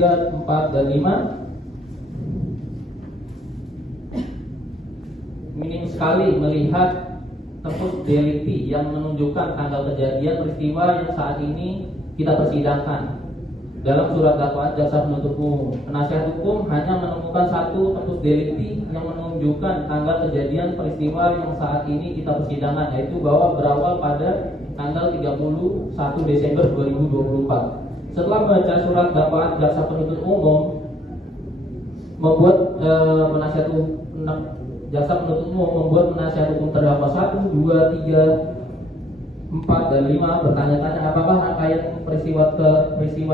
3, 4, dan 5. Minim sekali melihat tempus delicti yang menunjukkan tanggal kejadian peristiwa yang saat ini kita persidangkan. Dalam surat dakwaan jaksa penuntut umum, penasihat hukum hanya menemukan satu tempus delicti yang menunjukkan tanggal kejadian peristiwa yang saat ini kita persidangan, yaitu bahwa berawal pada tanggal 31 Desember 2024. Setelah membaca surat dakwaan jaksa penuntut umum, membuat jaksa penuntut umum membuat penasihat hukum terdakwa 1, 2, 3, 4, dan 5 bertanya-tanya apakah rangkaian peristiwa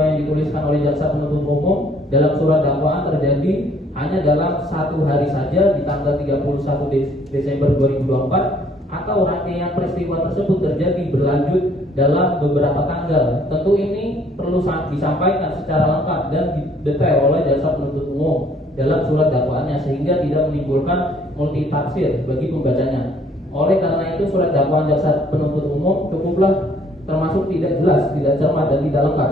yang dituliskan oleh jaksa penuntut umum dalam surat dakwaan terjadi hanya dalam satu hari saja di tanggal 31 Desember 2024, atau rangkaian peristiwa tersebut terjadi berlanjut dalam beberapa tanggal. Tentu ini perlu disampaikan secara lengkap dan detail oleh jaksa penuntut umum dalam surat dakwaannya sehingga tidak menimbulkan multitafsir bagi pembacanya. Oleh karena itu surat dakwaan jaksa penuntut umum cukuplah termasuk tidak jelas, tidak cermat, dan tidak lengkap.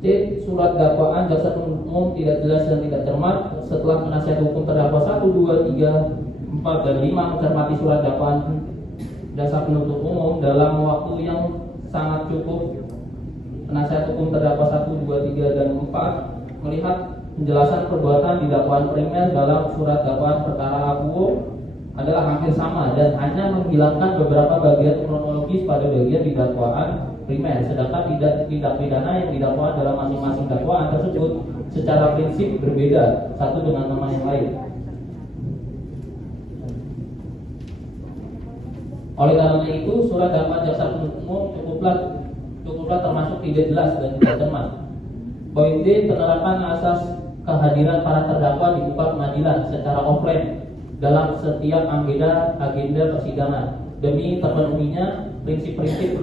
C. Surat dakwaan jaksa penuntut umum tidak jelas dan tidak cermat. Setelah penasihat hukum terdakwa 1, 2, 3, 4, dan 5 mencermati surat dakwaan jaksa penuntut umum dalam waktu yang sangat cukup, penasihat hukum terdakwa 1, 2, 3, dan 4 melihat penjelasan perbuatan di dakwaan primer dalam surat dakwaan perkara akuo adalah hampir sama dan hanya menghilangkan beberapa bagian kronologis pada bagian di dakwaan primer, sedangkan tindak pidana yang didakwa dalam masing-masing dakwaan tersebut secara prinsip berbeda satu dengan teman yang lain. Oleh karena itu surat dakwaan jaksa penuntut umum cukuplah termasuk tidak jelas dan tidak cermat. Poin D. Penerapan asas kehadiran para terdakwa di muka pengadilan secara offline dalam setiap agenda persidangan demi terpenuhinya prinsip-prinsip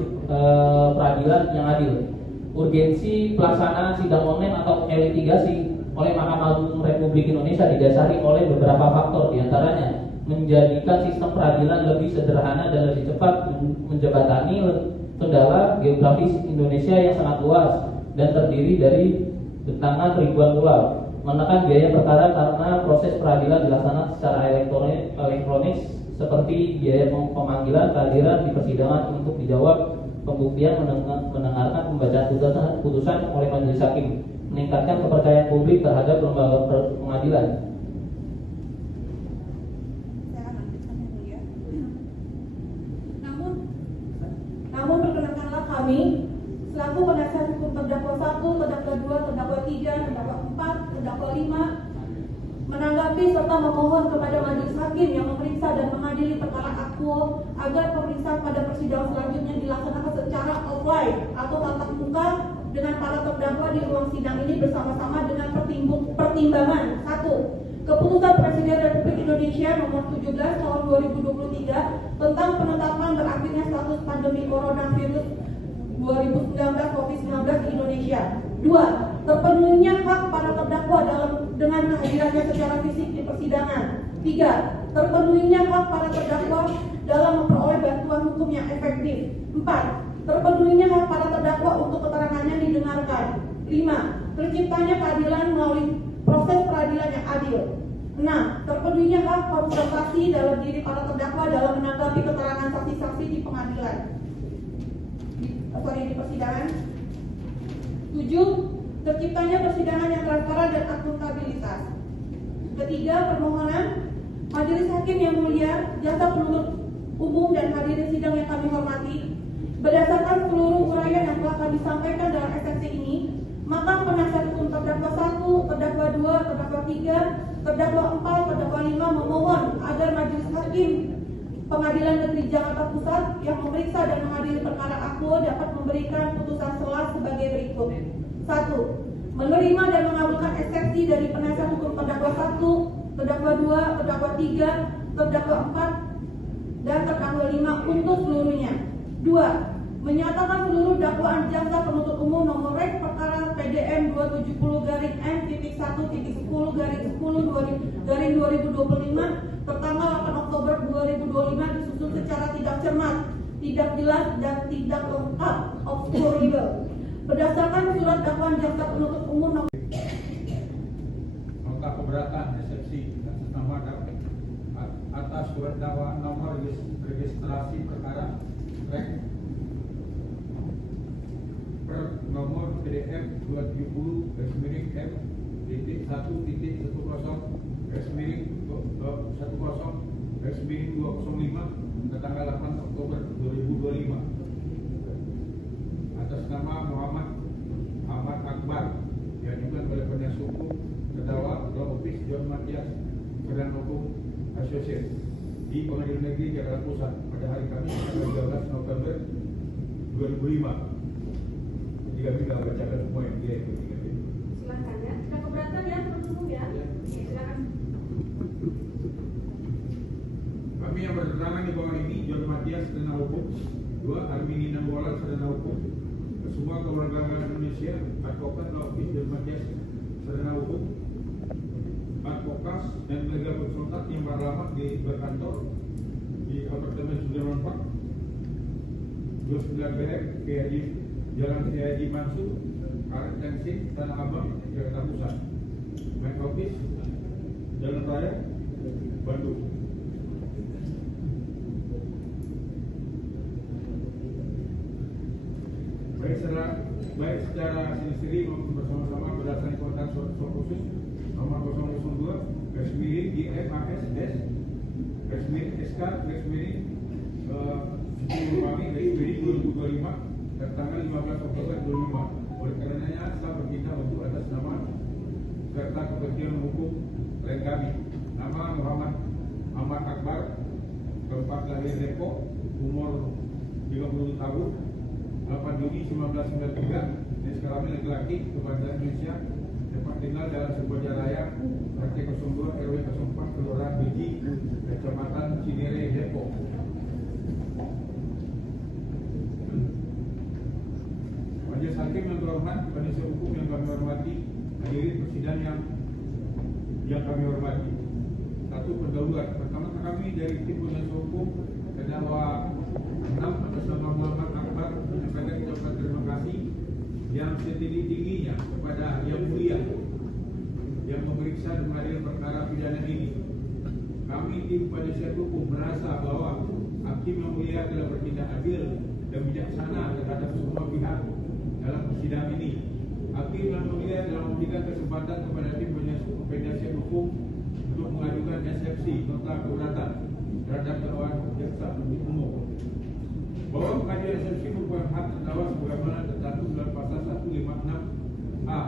peradilan yang adil. Urgensi pelaksanaan sidang online atau e-litigasi oleh Mahkamah Agung Republik Indonesia didasari oleh beberapa faktor, diantaranya menjadikan sistem peradilan lebih sederhana dan lebih cepat, menjembatani kendala geografis Indonesia yang sangat luas dan terdiri dari bentangan ribuan pulau, menekan biaya perkara karena proses peradilan dilaksanakan secara elektronik seperti biaya pemanggilan, kehadiran di persidangan untuk dijawab, pembuktian, mendengarkan pembacaan putusan oleh majelis hakim, meningkatkan kepercayaan publik terhadap lembaga pengadilan. Namun perkenankanlah kami selaku penasihat hukum terdakwa 1, terdakwa 2, terdakwa 3, terdakwa 4, terdakwa 5 menanggapi serta memohon kepada majelis hakim yang memeriksa dan mengadili perkara akuo agar pemeriksaan pada persidangan selanjutnya dilaksanakan secara offline atau tatap muka dengan para terdakwa di ruang sidang ini bersama-sama dengan pertimbangan 1. Keputusan Presiden Republik Indonesia nomor 17 tahun 2023 tentang penetapan berakhirnya status pandemi coronavirus 2019 COVID-19 di Indonesia. 2. Terpenuhinya hak para terdakwa dengan kehadirannya secara fisik di persidangan. 3. Terpenuhinya hak para terdakwa dalam memperoleh bantuan hukum yang efektif. 4. Terpenuhinya hak para terdakwa untuk keterangannya didengarkan. 5. Terciptanya keadilan melalui proses peradilan yang adil. 6. Terpenuhinya hak konsultasi dalam diri para terdakwa dalam menanggapi keterangan saksi-saksi di pengadilan. Di persidangan. 7. Terciptanya persidangan yang transparan dan akuntabilitas. Ketiga, permohonan majelis hakim yang mulia, jaksa penuntut umum dan hadirin sidang yang kami hormati, berdasarkan seluruh uraian yang telah kami sampaikan dalam eksepsi ini, maka penasihat hukum terdakwa 1, terdakwa 2, terdakwa 3, terdakwa 4, terdakwa 5 memohon agar majelis hakim Pengadilan Negeri Jakarta Pusat yang memeriksa dan mengadili perkara akuo dapat memberikan putusan selah sebagai berikut. 1. Menerima dan mengabulkan eksepsi dari penasihat hukum terdakwa 1, terdakwa 2, terdakwa 3, terdakwa 4, dan terdakwa 5 untuk seluruhnya. 2. Menyatakan seluruh dakwaan jaksa penuntut umum nomor rek perkara PDM 270-M-1-10-10-2025 pertanggal 8 Oktober 2025 disusun secara tidak cermat, tidak jelas, dan tidak lengkap, obscurable. Berdasarkan surat dakwaan jaksa penuntut umum keberatan eksepsi atas nama atas surat dakwaan nomor registrasi perkara rek per nomor PDF 270-M.10-10-205 tanggal 8 Oktober 2025 atas nama Muhammad Ahmad Akbar diajukan oleh penasihat hukum terdakwa Law Office John Matias Badan Hukum Associate di Pengadilan Negeri Jakarta Pusat pada hari Kamis tanggal 13 November 2005. Jika kita bacakan semua yang dia ikuti. Silakan ya. Tidak keberatan ya penuntut umum ya. Silakan. Kami yang bertentangan di bawah ini John Matias Sarjana Hukum, 2 Armini Nanggolan Sarjana Hukum, semua kewarganegaraan Indonesia, advokat Law Office John Matias Sarjana Hukum, advokat dan legal konsultan yang beralamat di berkantor di apartemen Sudirman Park 29 BR KRI Jalan Haji Mansur, Karet Tengsin, Tanah Abang, Jakarta Pusat. Main office Jalan Raya, Bandung. Baik secara sendiri maupun bersama-sama berdasarkan kewenangan surat khusus nomor 002 GMAS SK Februari 2025 tanggal 15 Oktober 2005. Oleh karenanya saya bertindak untuk atas nama serta kepentingan hukum klien kami. Nama Muhammad Ahmad Akbar, tempat lahir Depok, umur 30 tahun, 8 Juni 1993, jenis kelamin laki-laki, kebangsaan Indonesia, tempat tinggal Jalan Sebuah Raya, RT 02 RW 04 Kelurahan Beji, Kecamatan Cinere, Depok. Majelis Hakim yang terhormat, penasihat hukum yang kami hormati, hadirin persidangan yang kami hormati. Satu, pendahuluan. Pertama kami dari tim penasihat hukum terdakwa 6 atas nama Muhammad Akbar menyampaikan ucapan terima kasih yang setinggi-tingginya kepada Yang Mulia yang memeriksa dan mengadili perkara pidana ini. Kami tim penasihat hukum merasa bahwa Hakim Yang Mulia telah bertindak adil dan bijaksana terhadap semua pihak dalam persidangan ini. Hakim Yang Mulia telah memberikan kesempatan kepada tim penasihat hukum untuk mengajukan eksepsi nota keberatan terhadap dakwaan jaksa penuntut umum. Bahwa pengajuan eksepsi merupakan hak terdakwa sebagaimana tertentu dalam pasal 156A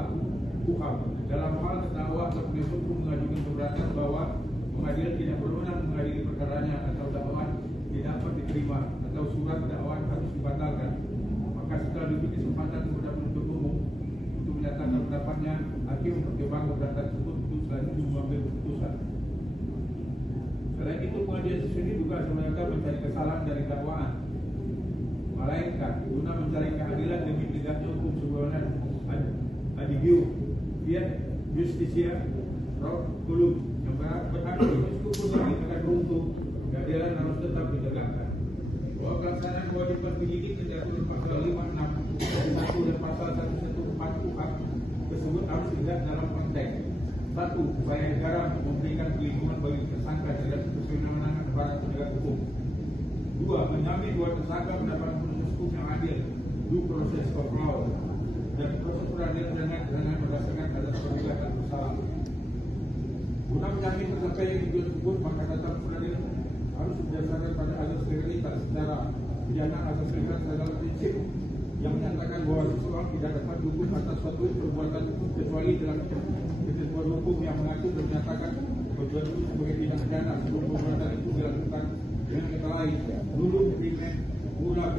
KUHP. Dalam hal terdakwa atau penasihat hukum mengajukan keberatan bahwa pengadilan tidak berwenang mengadili perkaranya atau dakwaan tidak dapat diterima atau surat dakwaan harus dibatalkan, maka setelah diberi kesempatan kepada penuntut umum untuk menyatakan pendapatnya, hakim mempertimbangkan keberatan tersebut untuk selanjutnya mengambil keputusan. Selain itu, pengajuan eksepsi ini bukan semata-mata mencari kesalahan dari dakwaan, melainkan guna mencari keadilan demi tegaknya hukum sebagaimana adibiu fiat justisia roh kulum yang berarti meskipun bagi tegak runtuh, keadilan harus tetap ditegakkan. Bahwa pelaksanaan kewajiban penyidik menjatuhkan pasal 56 dan pasal 114 KUHP tersebut harus dilihat dalam konteks: 1. Upaya negara memberikan perlindungan bagi tersangka terhadap kewenangan aparat penegak hukum. 2. Menjamin bahwa tersangka mendapatkan proses hukum yang adil, due process of law, dan proses peradilan dengan berdasarkan azas praduga tak bersalah. Guna menjamin tersangka yang tersebut, maka datang peradilan harus berdasarkan pada azas legalitas secara pidana. Azas legalitas adalah prinsip yang menyatakan bahwa seseorang tidak dapat dihukum atas suatu perbuatan hukum kecuali dalam ketentuan hukum yang mengatur dan menyatakan perbuatan itu sebagai tindak pidana sebelum perbuatan itu dilakukan. Dengan kata lain, dulu krimen guna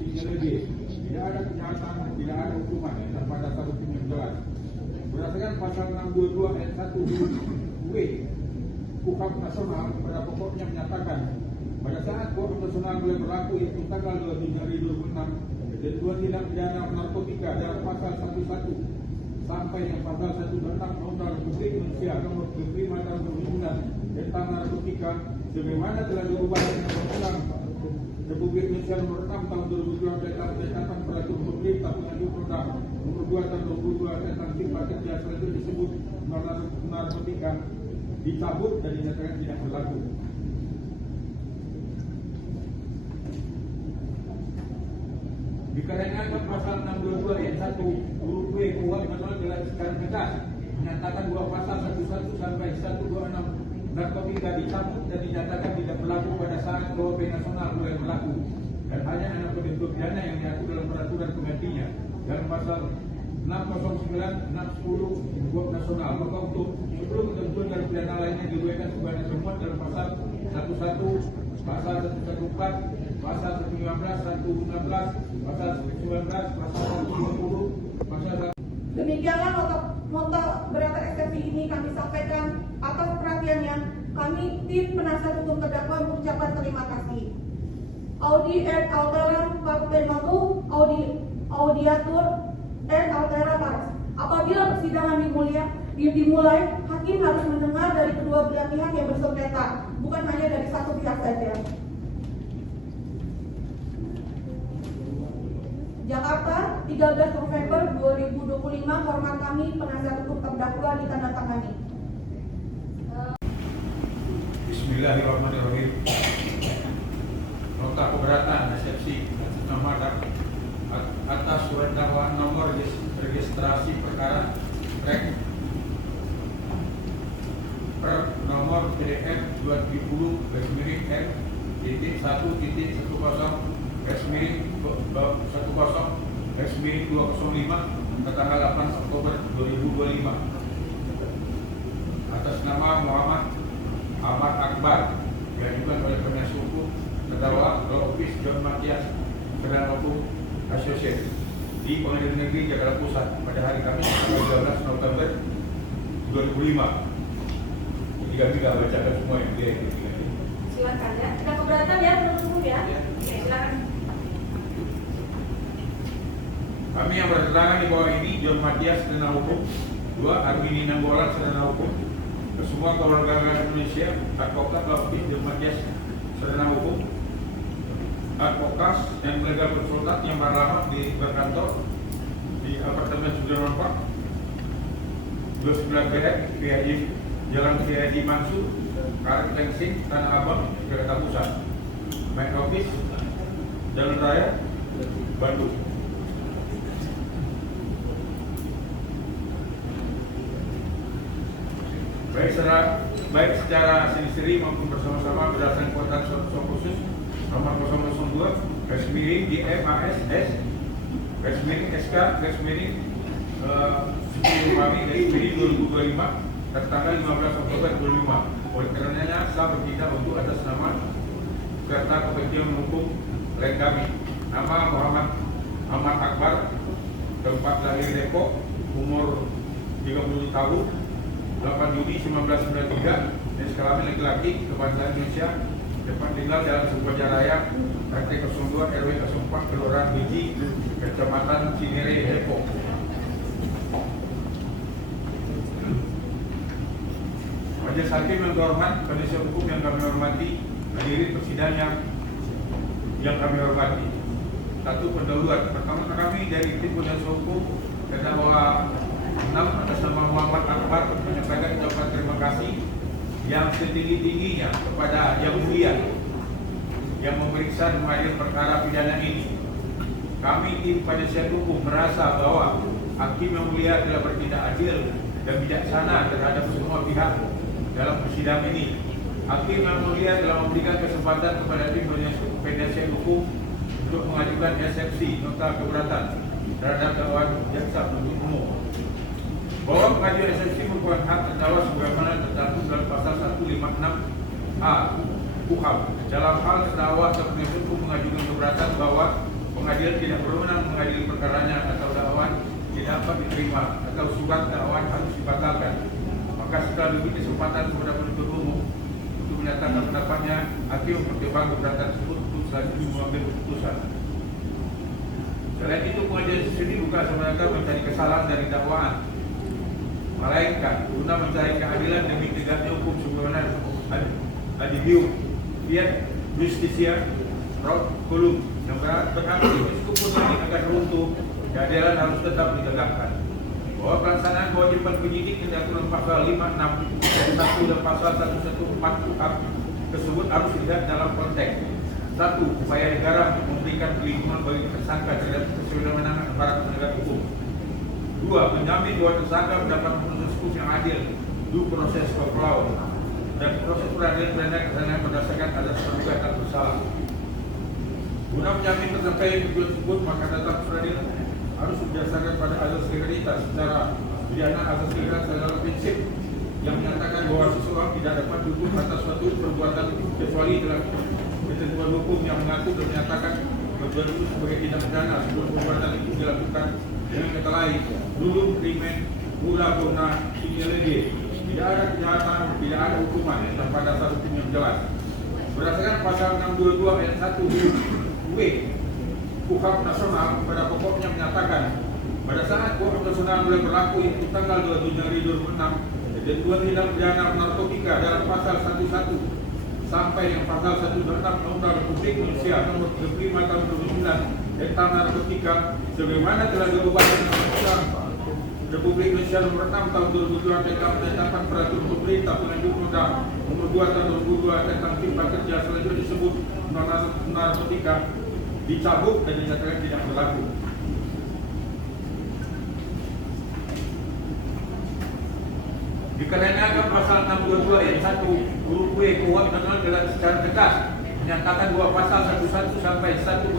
tidak lebih, tidak ada kejahatan, tidak ada hukuman tanpa dasar hukum yang jelas. Berdasarkan pasal 622 ayat 1 W KUHP nasional pada pokoknya menyatakan pada saat KUHP nasional mulai berlaku yaitu tanggal 2 Januari 2006, ketentuan tindak pidana narkotika dalam pasal 11 sampai yang pasal 126 Undang-Undang Republik Indonesia nomor 25 tahun 2009 tentang narkotika sebagaimana telah diubah dengan Undang-Undang Republik Indonesia nomor 6 tahun 2002 tentang penetapan peraturan pemerintah pengaju program nomor 2 tahun 2002 tentang cipta kerja selanjutnya disebut narkotika dicabut dan dinyatakan tidak berlaku. Dikarenakan pasal 622 ayat 1 huruf B KUHP Nasional telah sekarang tegas menyatakan bahwa pasal 11 sampai 126 narkotika dicabut dan dinyatakan tidak berlaku pada saat KUHP Nasional mulai berlaku, dan hanya ada bentuk pidana yang diatur dalam peraturan penggantinya dalam pasal 609, 610 KUHP Nasional. Maka untuk sebelum ketentuan dalam pidana lainnya diuraikan sebagai temuan dalam pasal 11, pasal 114, pasal 115, 116, pasal 19, pasal 120, pasal. Demikianlah nota beratan eksepsi ini kami sampaikan. Atas perhatiannya, kami tim penasihat hukum terdakwa mengucapkan terima kasih. Audi et altera Papematu, Audiatur et altera Pares. Apabila persidangan dimulai, hakim harus mendengar dari kedua belah pihak yang bersengketa, bukan hanya dari satu pihak saja. Jakarta, 13 November 2025. Hormat kami, penasihat hukum terdakwa, ditandatangani. Bismillahirrahmanirrahim. Nota keberatan eksepsi nama atas surat dakwaan nomor registrasi perkara rek per nomor PDF 2020-M.10-10-205 tanggal 8 Oktober 2025 atas nama Muhammad Ahmad Akbar diajukan oleh penasihat hukum terdakwa Law Office John Matias Perdana Hukum Associate di Pengadilan Negeri Jakarta Pusat pada hari Kamis 13 November 2005. Jadi kami tidak bacakan semua yang dia ini. Silakan ya. Ada keberatan ya, penuntut umum ya? Oke, silakan. Kami yang berketerangan di bawah ini John Matias Perdana Hukum, 2 Armini Nanggolan Perdana Hukum, semua kewarganegaraan Indonesia, advokat Law Office John Matias Perdana Hukum, advokat dan legal konsultan yang beralamat di berkantor di apartemen Sudirman Park 29 PHJ Jalan PHJ Mansur, Karet Lengsing, Tanah Abang, Jakarta Pusat. Main Office Jalan Raya, Bandung. Baik secara sendiri maupun bersama-sama berdasarkan kuatan soal khusus nomor 002 garis miring DMASS garis miring SK garis miring 10 kami garis miring 2025 tertanggal 15 Oktober 2005. Oleh karenanya saya bertindak untuk atas nama serta kepentingan hukum lain kami. Nama Muhammad Ahmad Akbar, tempat lahir Depok, umur 30 tahun, 8 Juni 1993, jenis kelamin laki-laki, kebangsaan Indonesia, tempat tinggal dalam sebuah raya, RT 02 RW 04 Kelurahan Biji, Kecamatan Cinere, Depok. Majelis Hakim yang terhormat, penasihat hukum yang kami hormati, hadirin persidangan yang kami hormati. Satu, pendahuluan. Pertama kami dari tim penasihat hukum terdakwa 6 atas nama Muhammad Akbar menyampaikan ucapan terima kasih yang setinggi-tingginya kepada Yang Mulia yang memeriksa dan mengadili perkara pidana ini. Kami tim penasihat hukum merasa bahwa Hakim Yang Mulia telah bertindak adil dan bijaksana terhadap semua pihak dalam persidangan ini. Hakim Yang Mulia telah memberikan kesempatan kepada tim penasihat hukum untuk mengajukan eksepsi nota keberatan terhadap dakwaan jaksa penuntut umum, bahwa pengajuan eksepsi merupakan hak terdakwa sebagaimana tercantum dalam pasal 156A KUHP. Dalam hal terdakwa atau penasihat hukum mengajukan keberatan bahwa pengadilan tidak berwenang mengadili perkaranya atau dakwaan tidak dapat diterima atau surat dakwaan harus dibatalkan, maka setelah diberi kesempatan kepada penuntut umum untuk menyatakan pendapatnya, hakim mempertimbangkan keberatan tersebut untuk selanjutnya mengambil keputusan. Selain itu, pengajuan eksepsi bukan semata-mata mencari kesalahan dari dakwaan, melainkan guna mencari keadilan demi tegaknya hukum sebagaimana adibium fiat justisia pro culum yang berarti meskipun ini akan runtuh, keadilan harus tetap ditegakkan. bahwa pelaksanaan kewajiban penyidik yang diatur pasal 56 1 dan pasal 114 KUHP tersebut harus dilihat dalam konteks: 1. Upaya negara memberikan perlindungan bagi tersangka terhadap kewenangan aparat penegak hukum. 2. Menjamin bahwa tersangka mendapat proses hukum yang adil, due process of law, dan proses peradilan pidana kesalahan berdasarkan azas praduga tak bersalah. Guna menjamin tersangka yang tujuan tersebut, maka datang peradilan harus berdasarkan pada azas legalitas. Secara pidana, azas legalitas adalah prinsip yang menyatakan bahwa seseorang tidak dapat dihukum atas suatu perbuatan kecuali dalam ketentuan hukum yang mengatur dan menyatakan perbuatan itu sebagai tindak pidana sebelum perbuatan itu dilakukan. Dengan kata lain, dulu krimen mula guna lagi. Tidak ada kejahatan, tidak ada hukuman tanpa dasar hukum yang jelas. Berdasarkan pasal 622 ayat 1 huruf W KUHP nasional pada pokoknya menyatakan pada saat KUHP nasional mulai berlaku yaitu tanggal 27 Januari 2006, ketentuan tindak pidana narkotika dalam pasal 11 sampai yang pasal 126 Undang-Undang Republik Indonesia nomor 35 tahun 2009 tentang narkotika sebagaimana telah diubah dengan Undang-Undang Republik Indonesia nomor 6 tahun 2002 tentang penetapan peraturan pemerintah penunjuk Undang nomor 2 tahun 2002 tentang Cipta Kerja selanjutnya disebut Undang-Undang Narkotika dicabut dan dinyatakan tidak berlaku. Dikarenakan pasal 622 ayat 1 huruf W KUHP nasional telah secara tegas menyatakan bahwa pasal 11 sampai 126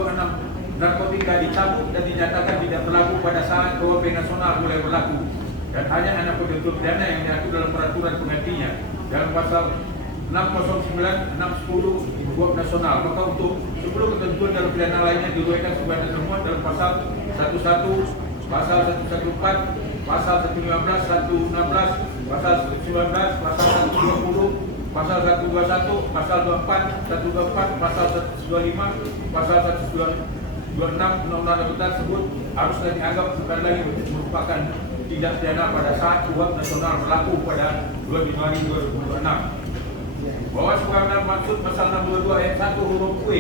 narkotika dicabut dan dinyatakan tidak berlaku pada saat KUHP nasional mulai berlaku, dan hanya ada ketentuan pidana yang diatur dalam peraturan penggantinya dalam pasal 609, 610 KUHP nasional. Maka untuk 10 ketentuan dalam pidana lainnya diuraikan sebagai termuat dalam pasal 11, pasal 114, pasal 115, 116, pasal 119, pasal 120, pasal 121, pasal 24, 124, pasal 125, pasal 126 Undang-Undang tersebut haruslah dianggap bukan lagi merupakan tindak pidana pada saat KUHP nasional berlaku pada 2 Januari 2026. Bahwa sebagaimana maksud pasal 622 ayat 1 huruf W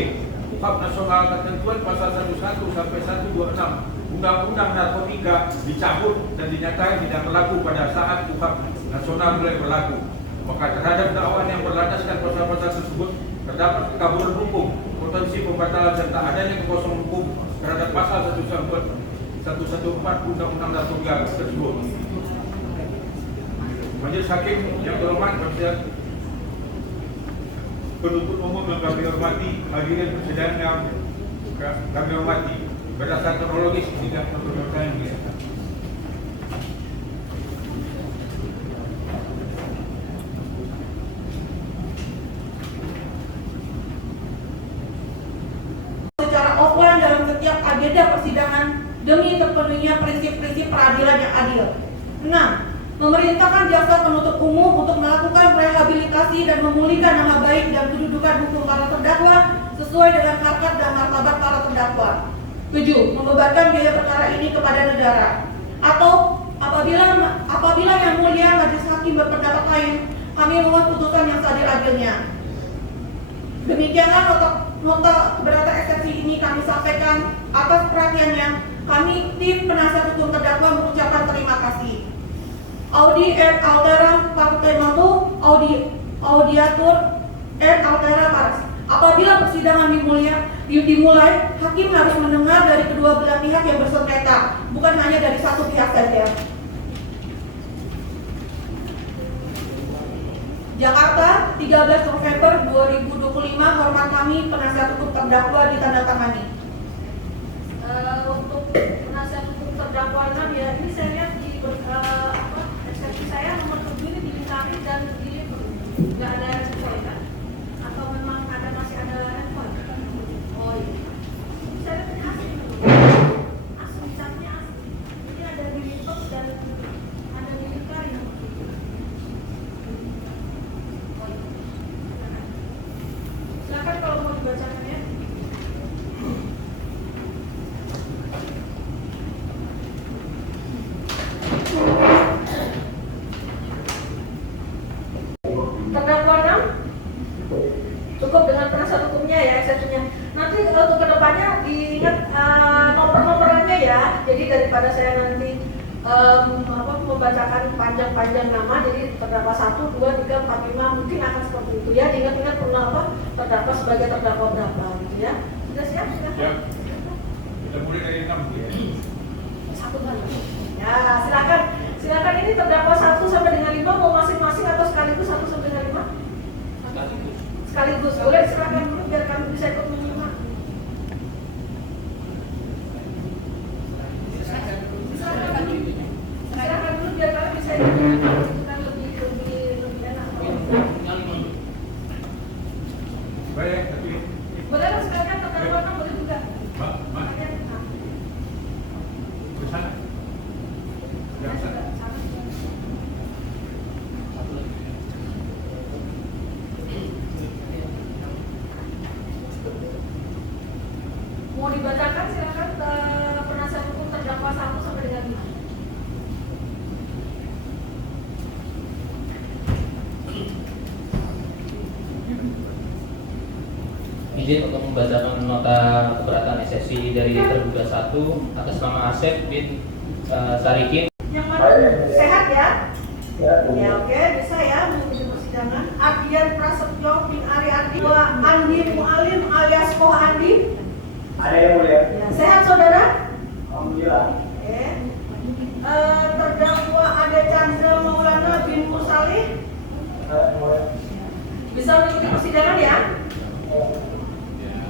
KUHP nasional ketentuan pasal 11 sampai 126 Undang-Undang Narkotika dicabut dan dinyatakan tidak berlaku pada saat KUHP nasional mulai berlaku, maka terhadap dakwaan yang berlandaskan pasal-pasal tersebut terdapat kekaburan hukum, potensi pembatalan serta adanya kekosongan hukum terhadap pasal 114 Undang-Undang Narkotika tersebut. Majelis Hakim yang terhormat, penuntut umum yang kami hormati, hadirin persidangan yang kami hormati, berdasarkan kronologis tidak perlu saya. Secara offline dalam setiap agenda persidangan demi terpenuhinya prinsip-prinsip peradilan yang adil. 6. Memerintahkan jaksa penuntut umum untuk melakukan rehabilitasi dan memulihkan nama baik dan kedudukan hukum para terdakwa sesuai dengan harkat dan martabat para terdakwa. 7. Membebankan biaya perkara ini kepada negara. Atau apabila yang mulia majelis hakim berpendapat lain, kami mohon putusan yang seadil-adilnya. Demikianlah nota keberatan eksepsi ini kami sampaikan. Atas perhatiannya, kami tim penasihat hukum terdakwa mengucapkan terima kasih. Audi et altera parte motu, audiatur et altera pars. Apabila persidangan dimulai, hakim harus mendengar dari kedua belah pihak yang bersengketa, bukan hanya dari satu pihak saja. Jakarta, 13 November 2025. Hormat kami, penasihat hukum terdakwa ditandatangani. Untuk penasihat hukum terdakwa 6 ya, ini saya lihat di eksepsi saya nomor 7 ini dilingkari dan nggak ada handphone kan? Atau memang masih ada handphone? Oh iya. Saya lihat ini asli. Asli, catnya asli. Ini ada di laptop dan ada dilingkari. Oh iya. Silakan kalau mau dibacakan ya. Terdakwa 6 cukup dengan penasihat hukumnya ya eksepsinya. Nanti untuk kedepannya diingat nomor-nomornya ya. Jadi daripada saya nanti membacakan panjang-panjang nama, jadi terdakwa 1, 2, 3, 4, 5 mungkin akan seperti itu ya. Diingat-ingat pernah apa terdakwa sebagai terdakwa berapa gitu ya. Sudah siap? Siap. Kita mulai dari 6 ya. Satu kali. Ya, silakan ini terdakwa 1 sampai dengan 5 mau masing-masing atau sekaligus 1 sampai dengan 5? Sekaligus. Boleh silakan dulu biar kami bisa ikut menyimak. Silakan dulu biar kami bisa ikut menyimak. Kan lebih enak. Baik, tapi Boleh lah silakan terdakwa 6 boleh juga. Mas, ke sana. Yang sana. Mau dibacakan silakan penasihat hukum terdakwa 1 sampai dengan 5. Izin untuk membacakan nota keberatan eksepsi dari terduga 1 atas nama Asep bin Sarikin. Yang mana sehat ya? Ya oke, bisa ya mengikuti persidangan. Ardian Prasetyo bin Ari Ardi, Andi Mualim alias Koh Andi. Ada yang mulia. Ya, sehat saudara? Alhamdulillah. Oke. Terdakwa Ade Chandra Maulana bin Musalih bisa mengikuti persidangan ya?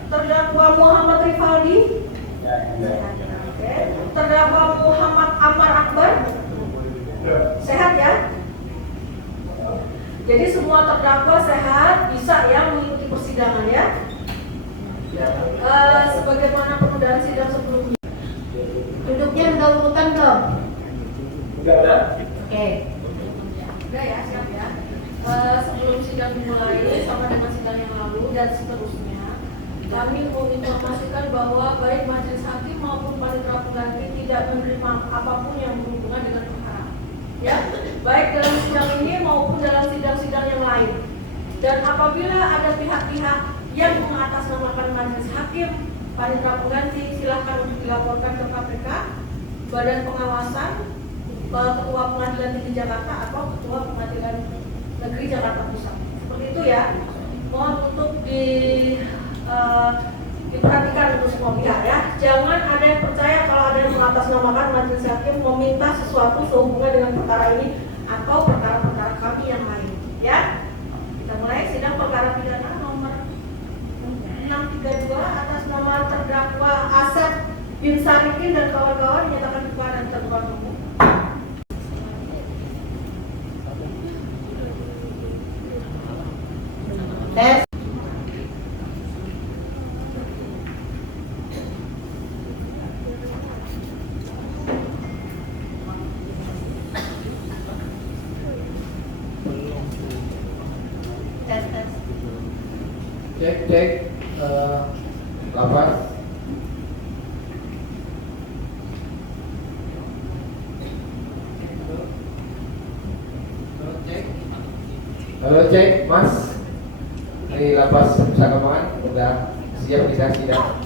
Terdakwa Muhammad Rifaldi. Oke. Terdakwa Muhammad Ammar Akbar. Sehat ya? Jadi semua terdakwa sehat, bisa ya mengikuti persidangan ya? Sebagaimana penundaan sidang sebelumnya. Duduknya udah urutan belum? Enggak ada. Oke. Udah ya, siap ya. Sebelum sidang dimulai sama dengan sidang yang lalu dan seterusnya, kami menginformasikan bahwa baik majelis hakim maupun panitera pengganti tidak menerima apapun yang berhubungan dengan perkara. Ya, baik dalam sidang ini maupun dalam sidang-sidang yang lain. Dan apabila ada pihak-pihak yang mengatasnamakan majelis hakim, panitera pengganti, silahkan untuk dilaporkan ke KPK, Badan Pengawasan, Ketua Pengadilan Tinggi Jakarta atau Ketua Pengadilan Negeri Jakarta Pusat. Seperti itu ya. Mohon untuk diperhatikan untuk semua pihak ya. Jangan ada yang percaya kalau ada yang mengatasnamakan majelis hakim meminta sesuatu sehubungan dengan perkara ini atau perkara-perkara kami yang lain. Ya. Kita mulai sidang perkara pidana nomor 632 atas nama terdakwa Asep bin Sarikin dan kawan-kawan dinyatakan buka dan terbuka umum. Tes. Cek. Lapas. Halo cek, Mas. Ini lapas Nusa Kambangan udah siap kita sidang.